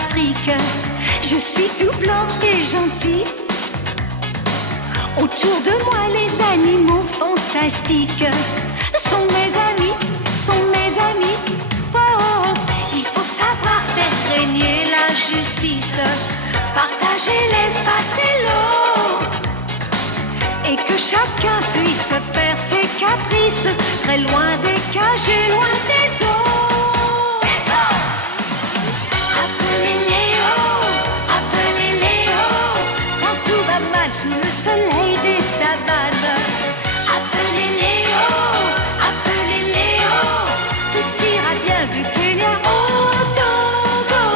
d'Afrique. Je suis tout blanc et gentil. Autour de moi, les animaux fantastiques sont mes amis, sont mes amis. Oh, oh. Il faut savoir faire régner la justice, partager l'espace et l'eau, et que chacun puisse faire ses caprices, très loin des cages et loin des eaux. Sous le soleil des savanes, appelez Léo, tout ira bien du Kenya au Togo.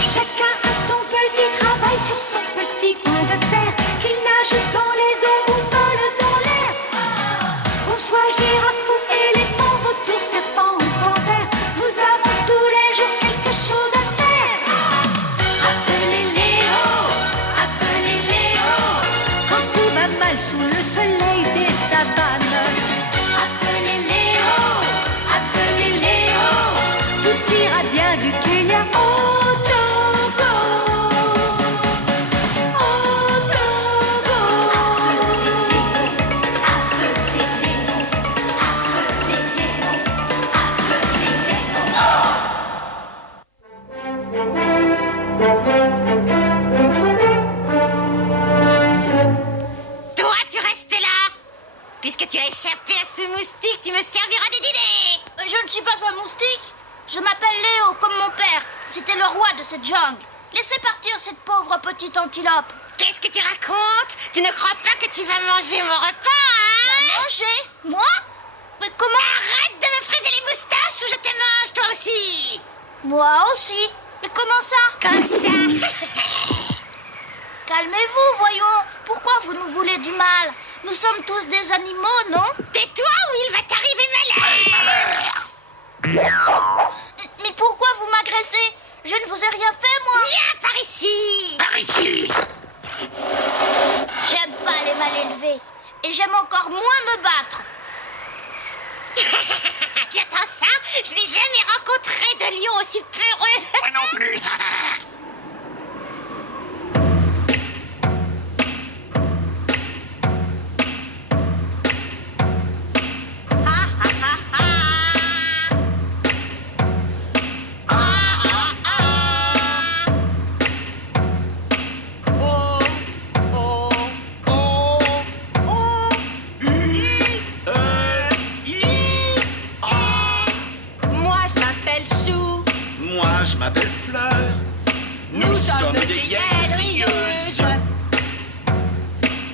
Chacun a son petit travail sur son petit coin de terre, qu'il nage dans les eaux ou vole dans l'air. Qu'on soit girafe ou éléphant, vautour, serpent ou panthère, nous avons tous les jours quelque chose à faire. Appelez Léo, quand tout va mal sous le soleil des savanes. Appelez Léo, tout ira bien du Kenya au Togo. Au Togo. Toi, tu restes là. Puisque tu as échappé à ce moustique, tu me serviras de dîner. Je ne suis pas un moustique. Je m'appelle Léo, comme mon père. C'était le roi de cette jungle. Laissez partir cette pauvre petite antilope. Qu'est-ce que tu racontes? Tu ne crois pas que tu vas manger mon repas, hein? Manger? Moi? Mais comment? Arrête de me friser les moustaches ou je te mange, toi aussi. Moi aussi. Mais comment ça? Comme ça. Calmez-vous, voyons. Pourquoi vous nous voulez du mal? Nous sommes tous des animaux, non? Tais-toi ou il va t'arriver malheur. Mais pourquoi vous m'agressez? Je ne vous ai rien fait, moi. Viens par ici. Par ici. J'aime pas les mal élevés. Et j'aime encore moins me battre. Tu attends ça? Je n'ai jamais rencontré de lion aussi peureux. Moi non plus. Moi, je m'appelle Chou. Moi, je m'appelle Fleur. Nous sommes des hyènes rieuses.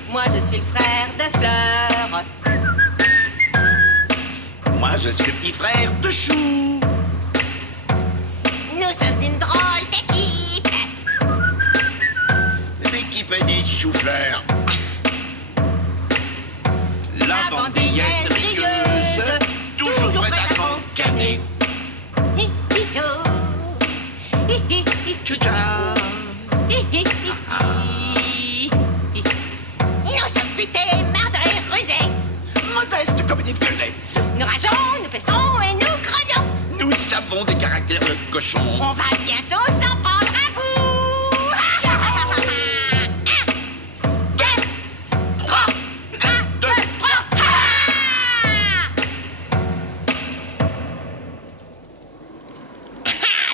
Moi, je suis le frère de Fleur. Moi, je suis le petit frère de Chou. Nous sommes une drôle d'équipe. L'équipe des choux-fleurs. La bande des hyènes rieuses. Toujours prête à cancaner. Tchou-tcha. Nous sommes futés, merdés, rusés. Modeste comme des violettes. Nous rageons, nous pestons et nous grognons. Nous avons des caractères de cochons. On va bientôt s'en prendre à bout. 1, 2, 3. 1, 2, 3.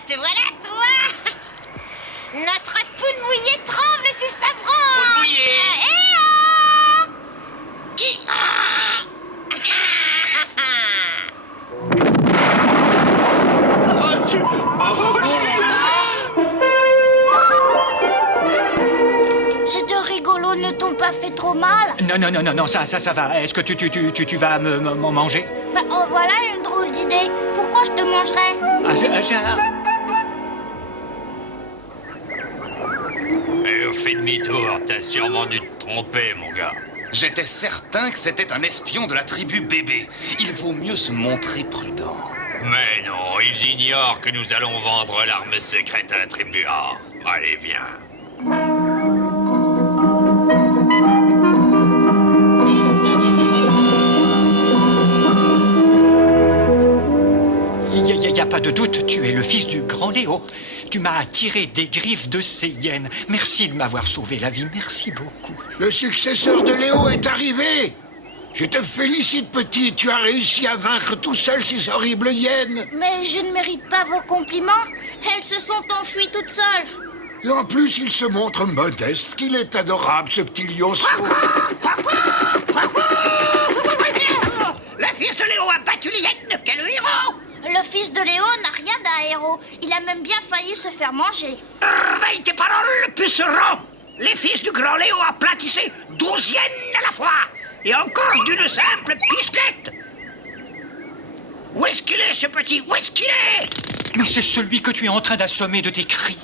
Te voilà, toi. Notre poule mouillée tremble sous sa branche. Poule mouillée. Ces deux rigolos ne t'ont pas fait trop mal? Non, ça va. Est-ce que tu vas m'en manger? Bah, oh, voilà une drôle d'idée. Pourquoi je te mangerais? Fais demi-tour, t'as sûrement dû te tromper, mon gars. J'étais certain que c'était un espion de la tribu bébé. Il vaut mieux se montrer prudent. Mais non, ils ignorent que nous allons vendre l'arme secrète à la tribu A. Allez, viens. a pas de doute, tu es le fils du grand Léo. Tu m'as tiré des griffes de ces hyènes. Merci de m'avoir sauvé la vie, merci beaucoup. Le successeur de Léo est arrivé. Je te félicite, petit. Tu as réussi à vaincre tout seul ces horribles hyènes. Mais je ne mérite pas vos compliments. Elles se sont enfuies toutes seules. Et en plus, il se montre modeste, qu'il est adorable, ce petit lionceau. Le fils de Léo a battu les hyènes, quel héros! Le fils de Léo n'a rien d'un héros. Il a même bien failli se faire manger. Veille tes paroles, puceron! Les fils du grand Léo aplatissaient 12 hyènes à la fois, et encore d'une simple pichelette! Où est-ce qu'il est, ce petit? Où est-ce qu'il est? Mais c'est celui que tu es en train d'assommer de tes cris.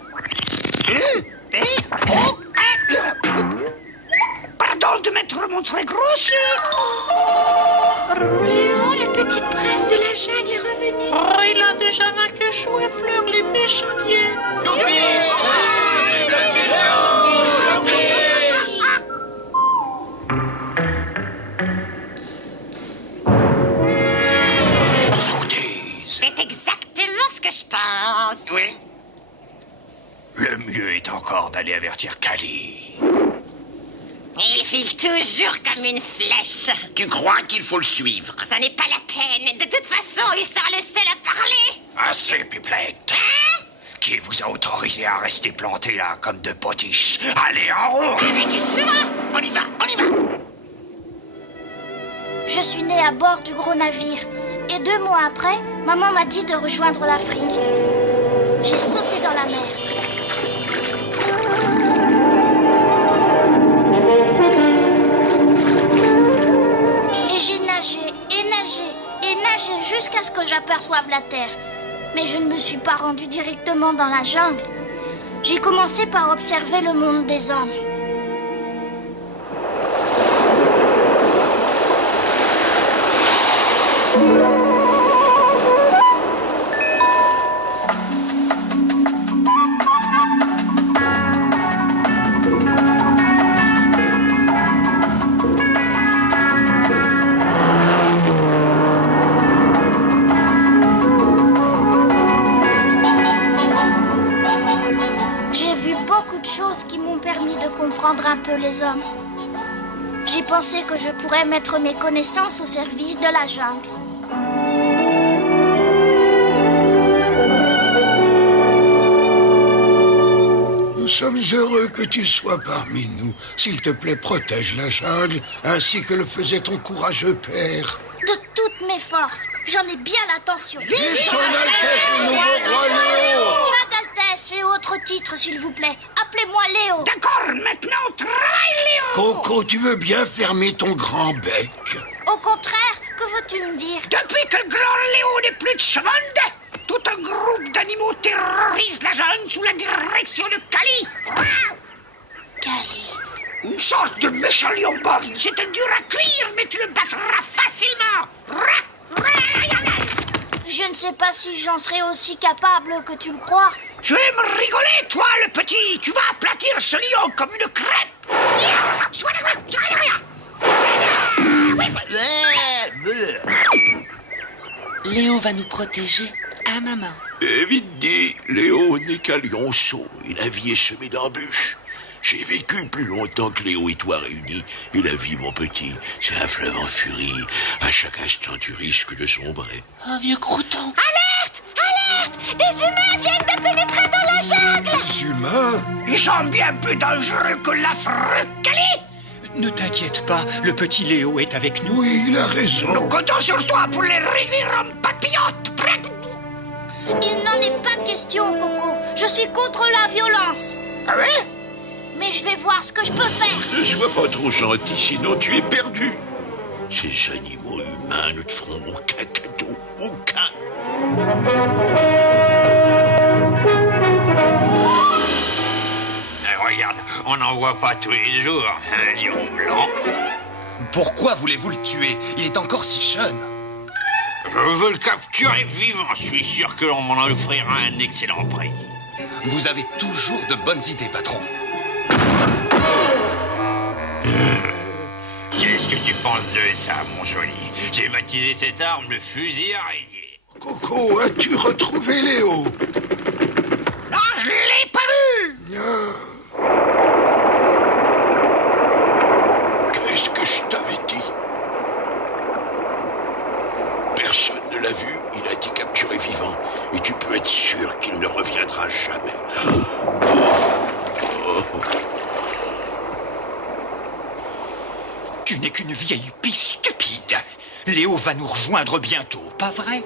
Pardon de m'être montré grossier. Léo, le petit prince de la jungle est revenu. Oh, il a déjà vaincu Chou et Fleur, les méchants hyènes. C'est exactement ce que je pense. Oui. Le mieux est encore d'aller avertir Cali. Il file toujours comme une flèche. Tu crois qu'il faut le suivre? Ça n'est pas la peine. De toute façon, il sera le seul à parler. Assez, Pipelette. Hein? Qui vous a autorisé à rester planté là comme de potiches? Allez en haut! Avec joie. On y va, on y va. Je suis née à bord du gros navire. Et 2 mois après, maman m'a dit de rejoindre l'Afrique. J'ai sauté dans la mer. Et j'ai nagé, et nagé, et nagé jusqu'à ce que j'aperçoive la terre. Mais je ne me suis pas rendue directement dans la jungle. J'ai commencé par observer le monde des hommes. J'ai vu beaucoup de choses qui m'ont permis de comprendre un peu les hommes. J'ai pensé que je pourrais mettre mes connaissances au service de la jungle. Nous sommes heureux que tu sois parmi nous. S'il te plaît, protège la jungle, ainsi que le faisait ton courageux père. De toutes mes forces, j'en ai bien l'intention. Vive son Altesse le nouveau roi Léo! Pas d'altesse et autres titres, s'il vous plaît. Appelez-moi Léo. D'accord, maintenant, travaille, Léo. Coco, tu veux bien fermer ton grand bec? Au contraire, que veux-tu me dire? Depuis que le grand Léo n'est plus de ce monde, tout un groupe d'animaux terrorise la jungle sous la direction de Cali. Cali. Une sorte de méchant lion borgne. C'est un dur à cuire, mais tu le battras facilement. Je ne sais pas si j'en serai aussi capable que tu le crois. Tu aimes rigoler, toi, le petit. Tu vas aplatir ce lion comme une crêpe. Léo va nous protéger. Ah, maman. Et vite dit, Léo n'est qu'un lionceau et la vie est semée d'embûches. J'ai vécu plus longtemps que Léo et toi réunis. Et la vie, mon petit, c'est un fleuve en furie. À chaque instant, tu risques de sombrer. Un vieux crouton. Alerte! Alerte! Des humains viennent de pénétrer dans la jungle! Les humains? Ils sont bien plus dangereux que l'affreux Cali. Ne t'inquiète pas, le petit Léo est avec nous. Oui, il a raison. Nous comptons sur toi pour les réduire en papillotes. Il n'en est pas question, Coco. Je suis contre la violence. Ah oui? Mais je vais voir ce que je peux faire. Ne sois pas trop gentil, sinon tu es perdu. Ces animaux humains ne te feront aucun cadeau, aucun. Regarde, on n'en voit pas tous les jours, un lion blanc. Pourquoi voulez-vous le tuer? Il est encore si jeune. Je veux le capturer vivant, je suis sûr que l'on m'en offrira un excellent prix. Vous avez toujours de bonnes idées, patron. Qu'est-ce que tu penses de ça, mon joli? J'ai baptisé cette arme le fusil araignée. Coco, as-tu retrouvé Léo? Non, je l'ai pas vu. Qu'est-ce que je t'avais dit? Personne ne l'a vu, il a été capturé vivant. Et tu peux être sûr qu'il ne reviendra jamais. Tu n'es qu'une vieille pie stupide. Léo va nous rejoindre bientôt, pas vrai?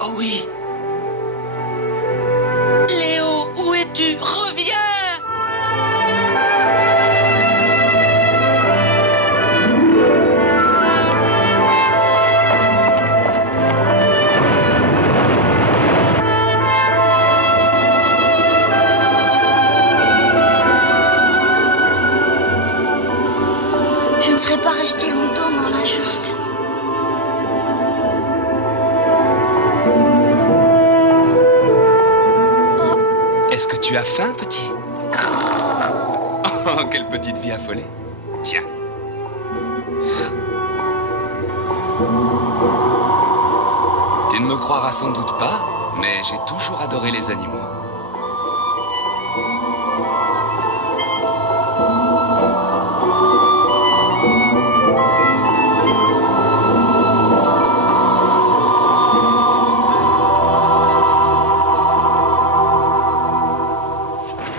Oh oui. Léo, où es-tu? Reviens! Je ne serai pas resté longtemps dans la jungle. Est-ce que tu as faim, petit? Oh, quelle petite vie affolée. Tiens. Tu ne me croiras sans doute pas, mais j'ai toujours adoré les animaux.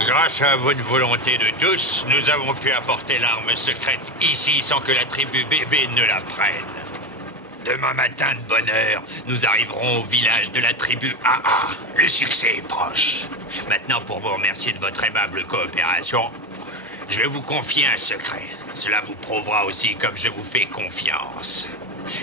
Grâce à la bonne volonté de tous, nous avons pu apporter l'arme secrète ici sans que la tribu bébé ne la prenne. Demain matin de bonne heure, nous arriverons au village de la tribu AA. Le succès est proche. Maintenant, pour vous remercier de votre aimable coopération, je vais vous confier un secret. Cela vous prouvera aussi comme je vous fais confiance.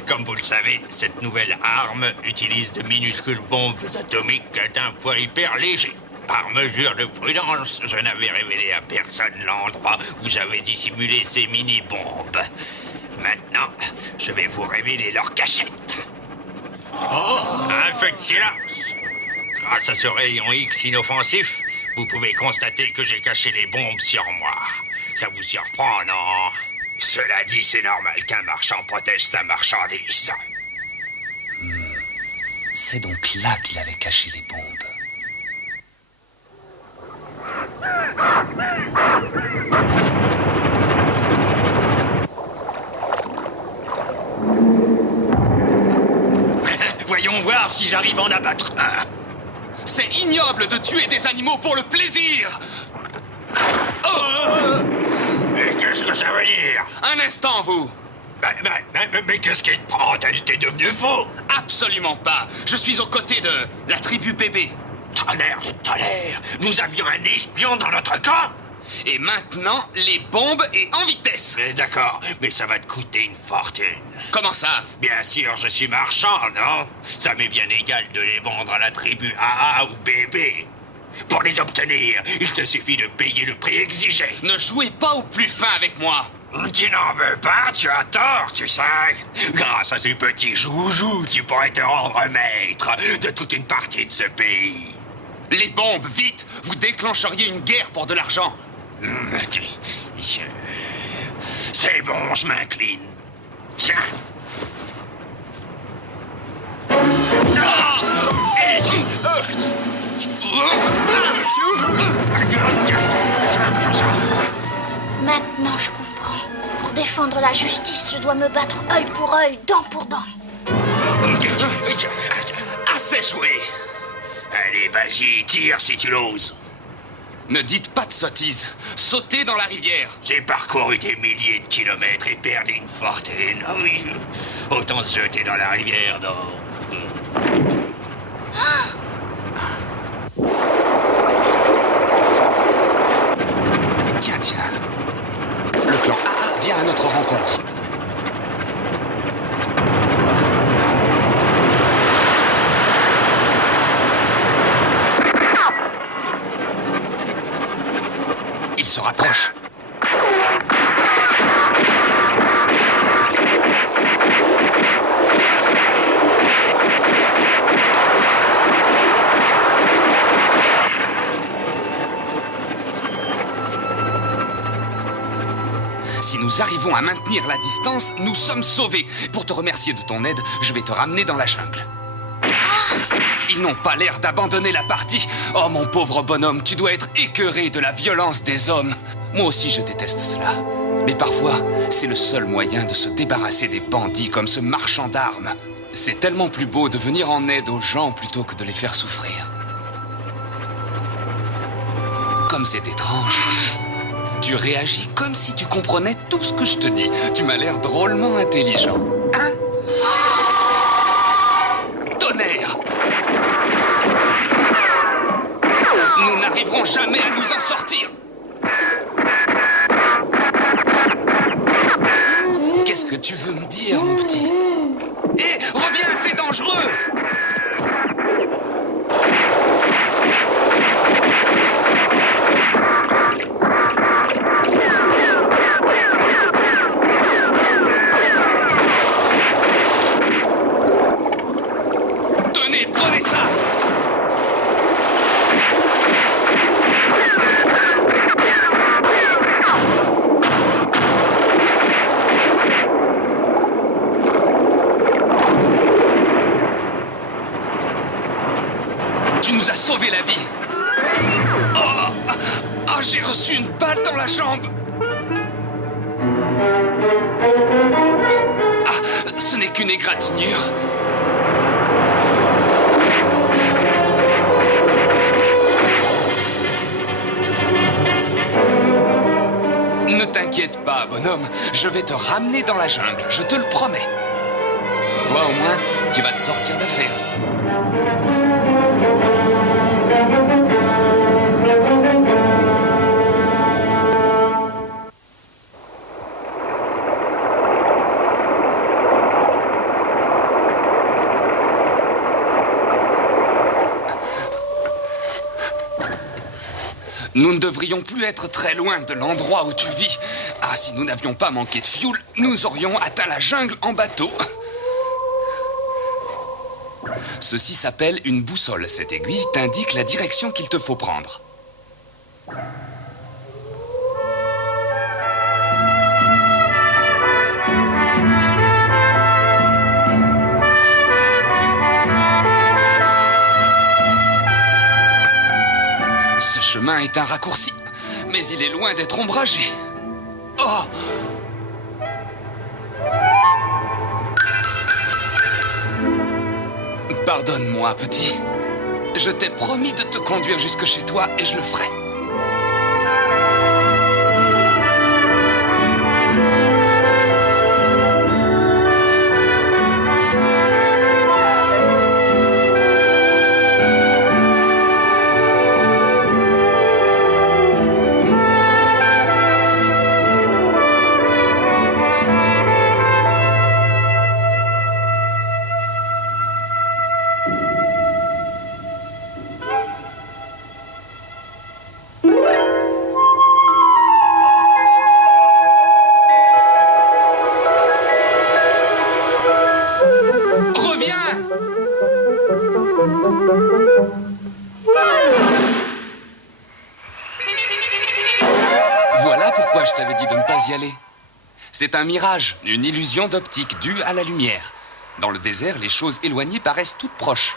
Comme vous le savez, cette nouvelle arme utilise de minuscules bombes atomiques d'un poids hyper léger. Par mesure de prudence, je n'avais révélé à personne l'endroit où j'avais dissimulé ces mini-bombes. Maintenant, je vais vous révéler leur cachette. Un peu de silence. Grâce à ce rayon X inoffensif, vous pouvez constater que j'ai caché les bombes sur moi. Ça vous surprend, non? Cela dit, c'est normal qu'un marchand protège sa marchandise. C'est donc là qu'il avait caché les bombes. Voyons voir si j'arrive à en abattre un. C'est ignoble de tuer des animaux pour le plaisir! Mais qu'est-ce que ça veut dire? Un instant, vous! Mais qu'est-ce qui te prend? T'es devenu fou? Absolument pas! Je suis aux côtés de la tribu bébé. Tonnerre de tonnerre! Nous avions un espion dans notre camp! Et maintenant, les bombes et en vitesse! Mais d'accord, mais ça va te coûter une fortune. Comment ça? Bien sûr, je suis marchand, non? Ça m'est bien égal de les vendre à la tribu AA ou BB. Pour les obtenir, il te suffit de payer le prix exigé. Ne jouez pas au plus fin avec moi! Tu n'en veux pas, tu as tort, tu sais. Grâce à ces petits joujoux, tu pourrais te rendre maître de toute une partie de ce pays. Les bombes, vite! Vous déclencheriez une guerre pour de l'argent. C'est bon, je m'incline. Tiens. Maintenant, je comprends. Pour défendre la justice, je dois me battre œil pour œil, dent pour dent. Assez joué! Allez, vas-y, tire si tu l'oses. Ne dites pas de sottises. Sautez dans la rivière. J'ai parcouru des milliers de kilomètres et perdu une fortune. Ah oui. Autant se jeter dans la rivière d'or. Tiens, tiens. Le clan AA vient à notre rencontre. Il se rapproche. Si nous arrivons à maintenir la distance, nous sommes sauvés. Pour te remercier de ton aide, je vais te ramener dans la jungle. Ah, Ils n'ont pas l'air d'abandonner la partie. Oh, mon pauvre bonhomme, tu dois être écœuré de la violence des hommes. Moi aussi, je déteste cela. Mais parfois, c'est le seul moyen de se débarrasser des bandits comme ce marchand d'armes. C'est tellement plus beau de venir en aide aux gens plutôt que de les faire souffrir. Comme c'est étrange. Tu réagis comme si tu comprenais tout ce que je te dis. Tu m'as l'air drôlement intelligent. Hein? Tonnerre! Nous n'arriverons jamais à nous en sortir. Qu'est-ce que tu veux me dire, mon petit? Hé, reviens, c'est dangereux! Tenez, prenez ça! Tu nous as sauvé la vie. Oh, j'ai reçu une balle dans la jambe. Ah, ce n'est qu'une égratignure. Ne t'inquiète pas, bonhomme. Je vais te ramener dans la jungle, je te le promets. Toi, au moins, tu vas te sortir d'affaire. Nous ne devrions plus être très loin de l'endroit où tu vis. Ah, si nous n'avions pas manqué de fioul, nous aurions atteint la jungle en bateau. Ceci s'appelle une boussole. Cette aiguille t'indique la direction qu'il te faut prendre. Ce chemin est un raccourci, mais il est loin d'être ombragé. Oh! Pardonne-moi, petit. Je t'ai promis de te conduire jusque chez toi et je le ferai. Voilà pourquoi je t'avais dit de ne pas y aller. C'est un mirage, une illusion d'optique due à la lumière. Dans le désert, les choses éloignées paraissent toutes proches.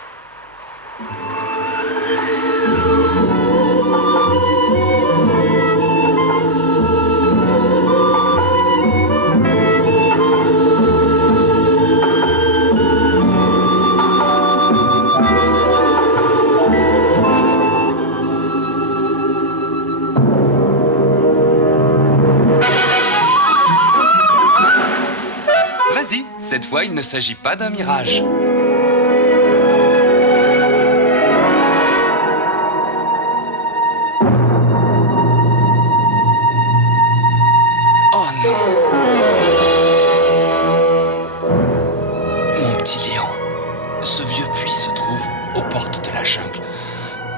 Vas-y, cette fois, il ne s'agit pas d'un mirage. Oh non! Mon petit Léon, ce vieux puits se trouve aux portes de la jungle.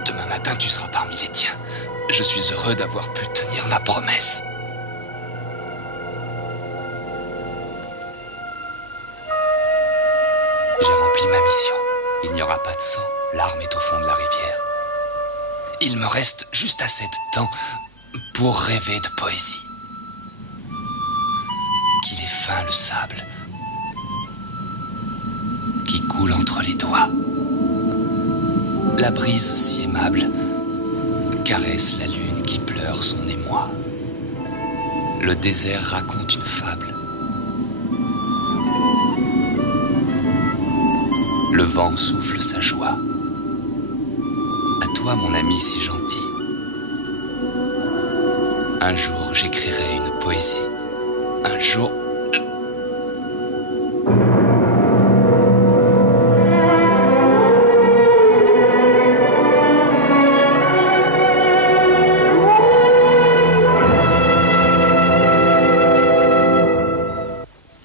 Demain matin, tu seras parmi les tiens. Je suis heureux d'avoir pu tenir ma promesse. J'ai rempli ma mission. Il n'y aura pas de sang. L'arme est au fond de la rivière. Il me reste juste assez de temps pour rêver de poésie. Qu'il est fin le sable qui coule entre les doigts. La brise si aimable caresse la lune qui pleure son émoi. Le désert raconte une fable. Le vent souffle sa joie. À toi, mon ami si gentil. Un jour, j'écrirai une poésie. Un jour...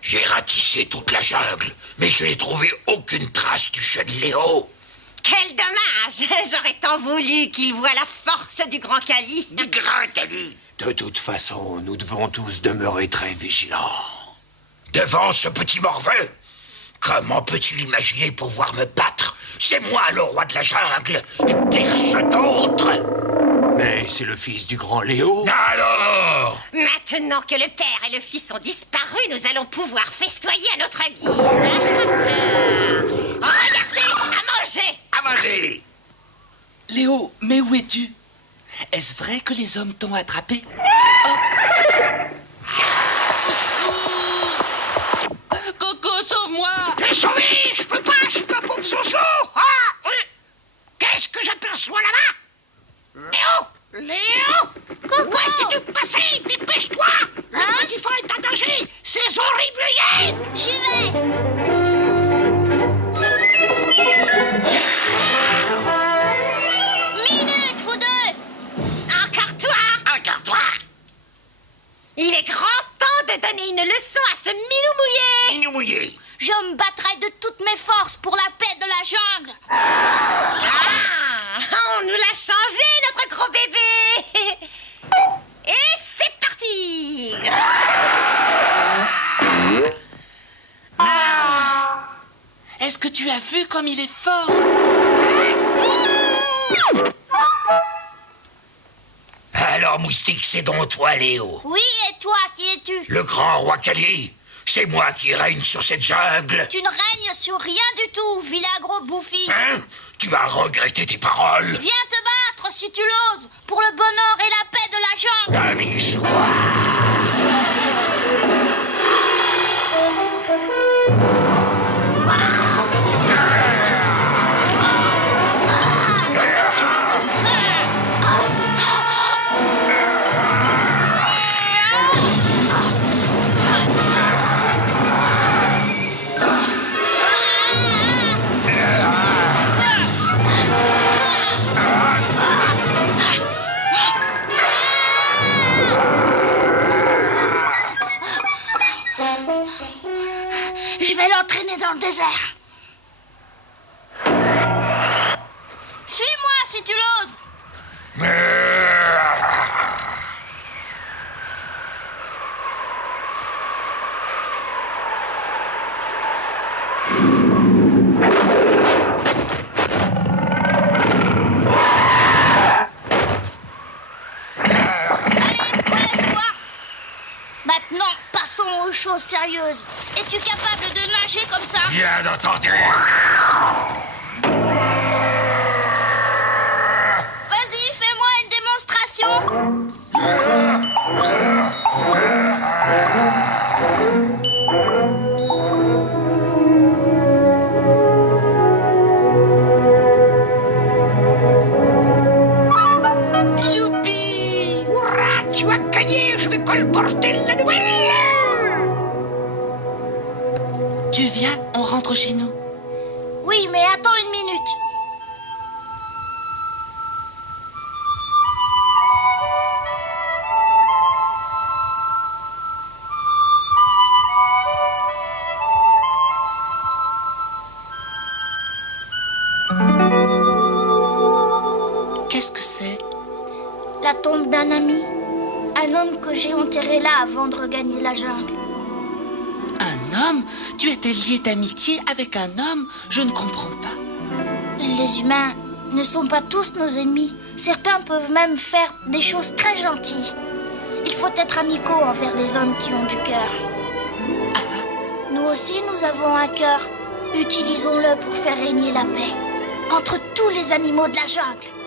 J'ai ratissé toute la jungle, mais je n'ai trouvé aucune trace du chat de Léo. Quel dommage! J'aurais tant voulu qu'il voie la force du grand Kali. Du grand Kali. De toute façon, nous devons tous demeurer très vigilants. Devant ce petit morveux? Comment peut-il imaginer pouvoir me battre? C'est moi le roi de la jungle, et personne d'autre. Mais c'est le fils du grand Léo. Alors? Maintenant que le père et le fils ont disparu, nous allons pouvoir festoyer à notre guise. Regardez, à manger! À manger! Léo, mais où es-tu? Est-ce vrai que les hommes t'ont attrapé? Coco, sauve-moi! T'es sauvé! Je peux pas, je suis qu'un pauvre soso! Ah, oui. Qu'est-ce que j'aperçois là-bas? Léo! Léo! Coco! Où es-tu passé? Dépêche-toi! Le petit frère est en danger! Ces horribles hyènes! J'y vais! Minute, vous deux! Encore toi! Encore toi! Il est grand temps de donner une leçon à ce minou mouillé! Minou mouillé! Je me battrai de toutes mes forces pour la paix de la jungle. Ah! On nous l'a changé, notre gros bébé! Et c'est parti! Est-ce que tu as vu comme il est fort? Alors, moustique, c'est donc toi, Léo. Oui, et toi, qui es-tu? Le grand roi Kali. C'est moi qui règne sur cette jungle. Tu ne règnes sur rien du tout, vilain gros bouffi. Hein? Tu as regretté tes paroles. Viens te battre si tu l'oses, pour le bonheur et la paix de la jungle. Damiche roi. Je vais l'entraîner dans le désert. Suis-moi si tu l'oses. Allez, relève-toi. Maintenant, passons aux choses sérieuses. Es-tu capable de nager comme ça? Bien entendu. Vas-y, fais-moi une démonstration. Youpi! Hurrah, tu as gagné! Je vais colporter la nouvelle! Tu viens, on rentre chez nous. Oui, mais attends une minute. Qu'est-ce que c'est? La tombe d'un ami. Un homme que j'ai enterré là avant de regagner la jungle. Un homme? Tu étais lié d'amitié avec un homme? Je ne comprends pas. Les humains ne sont pas tous nos ennemis. Certains peuvent même faire des choses très gentilles. Il faut être amicaux envers les hommes qui ont du cœur. Nous aussi, nous avons un cœur. Utilisons-le pour faire régner la paix. entre tous les animaux de la jungle.